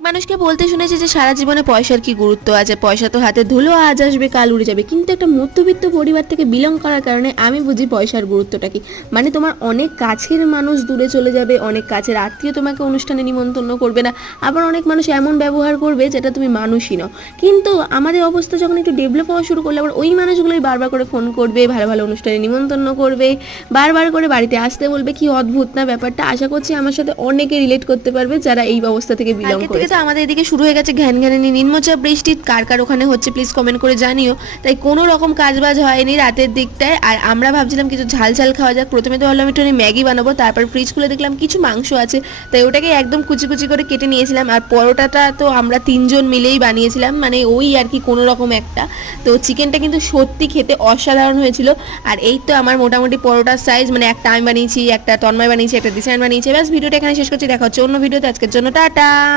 মানুষকে বলতে শুনেছি যে সারা জীবনে পয়সার কি গুরুত্ব আছে, পয়সা তো হাতে ধুলো, আজ আসবে কাল উড়ে যাবে। কিন্তু একটা মধ্যবিত্ত পরিবার থেকে বিলং করার কারণে আমি বুঝি পয়সার গুরুত্বটা কি। মানে তোমার অনেক কাছের মানুষ দূরে চলে যাবে, অনেক কাছের আত্মীয় তোমাকে অনুষ্ঠানে নিমন্ত্রণ করবে না, আবার অনেক মানুষ এমন ব্যবহার করবে যেটা তুমি মানুষই নও। কিন্তু আমাদের অবস্থা যখন একটু ডেভেলপ হওয়া শুরু করলে, আবার ওই মানুষগুলোই বারবার করে ফোন করবে, ভালো ভালো অনুষ্ঠানে নিমন্ত্রণ করবে, বারবার করে বাড়িতে আসতে বলবে। কি অদ্ভুত না ব্যাপারটা! আশা করছি আমার সাথে অনেকে রিলেট করতে পারবে যারা এই অবস্থা থেকে বিলং করে। তো আমাদের এদিকে শুরু হয়ে গেছে ঘ্যানঘ্যানানি নিম্নচাপ বৃষ্টি। কার কার ওখানে হচ্ছে প্লিজ কমেন্ট করে জানিও। তাই কোনো রকম কাজবাজ হয়নি রাতের দিকটায়। আর আমরা ভাবছিলাম কিছু ঝাল ঝাল খাওয়া যাক। প্রথমে তো ভাবলাম একটু ম্যাগি বানাবো, তারপর ফ্রিজ খুলে দেখলাম কিছু মাংস আছে, তাই ওটাকে একদম কুচি কুচি করে কেটে নিয়েছিলাম। আর পরোটাটা তো আমরা 3জন মিলেই বানিয়েছিলাম, মানে ওই আর কি কোনো রকম একটা। তো চিকেনটা কিন্তু সত্যি খেতে অসাধারণ হয়েছিল। আর এই তো আমার মোটামুটি পরোটার সাইজ, মানে একটা আমি বানিয়েছি, একটা তন্ময় বানিয়েছি, একটা দিশান বানিয়েছি। ব্যাস ভিডিওটা এখানে শেষ করছি, দেখা হচ্ছে অন্য ভিডিওতে। আজকের জন্য টাটা।